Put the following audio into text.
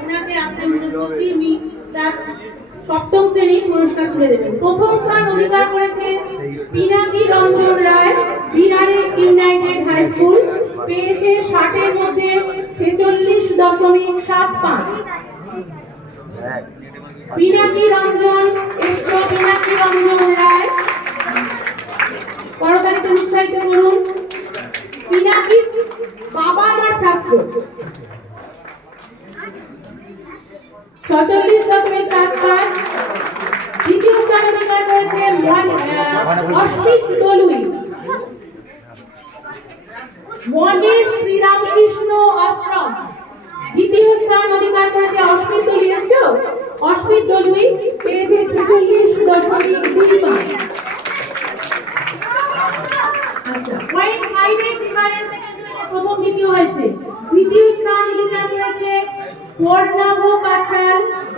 ওনাকে আসতে অনুরোধ করছি, উনি ক্লাস সপ্তম শ্রেণীর পুরস্কার তুলে দেবেন। প্রথম স্থান অধিকার করেছেন পিনাকি রঞ্জন রায়, বিহারি ইউনাইটেড হাই স্কুল, পেয়েছে 60-এর মধ্যে 46.75। পিনাকি রঞ্জন, এসছো পিনাকি রঞ্জন রায়, করতালিতে উৎসাহিত করুন। পিনাকি বাবা আমার ছাত্র। 46.75। দ্বিতীয় স্থান অধিকার করেছে অস্মিত দলুই, মহেশ শ্রীরামকৃষ্ণ আশ্রম। দ্বিতীয় স্থান অধিকার করেছে অস্মিত দলুই। এসছো অস্মিত দলুই, পেয়েছে 46.25। আচ্ছা, পয়েন্ট 5 এর ডিফারেন্স থেকে প্রথম দ্বিতীয় হয়েছে। তৃতীয় স্থান অধিকার করেছে পর্ণাভ পাছাল।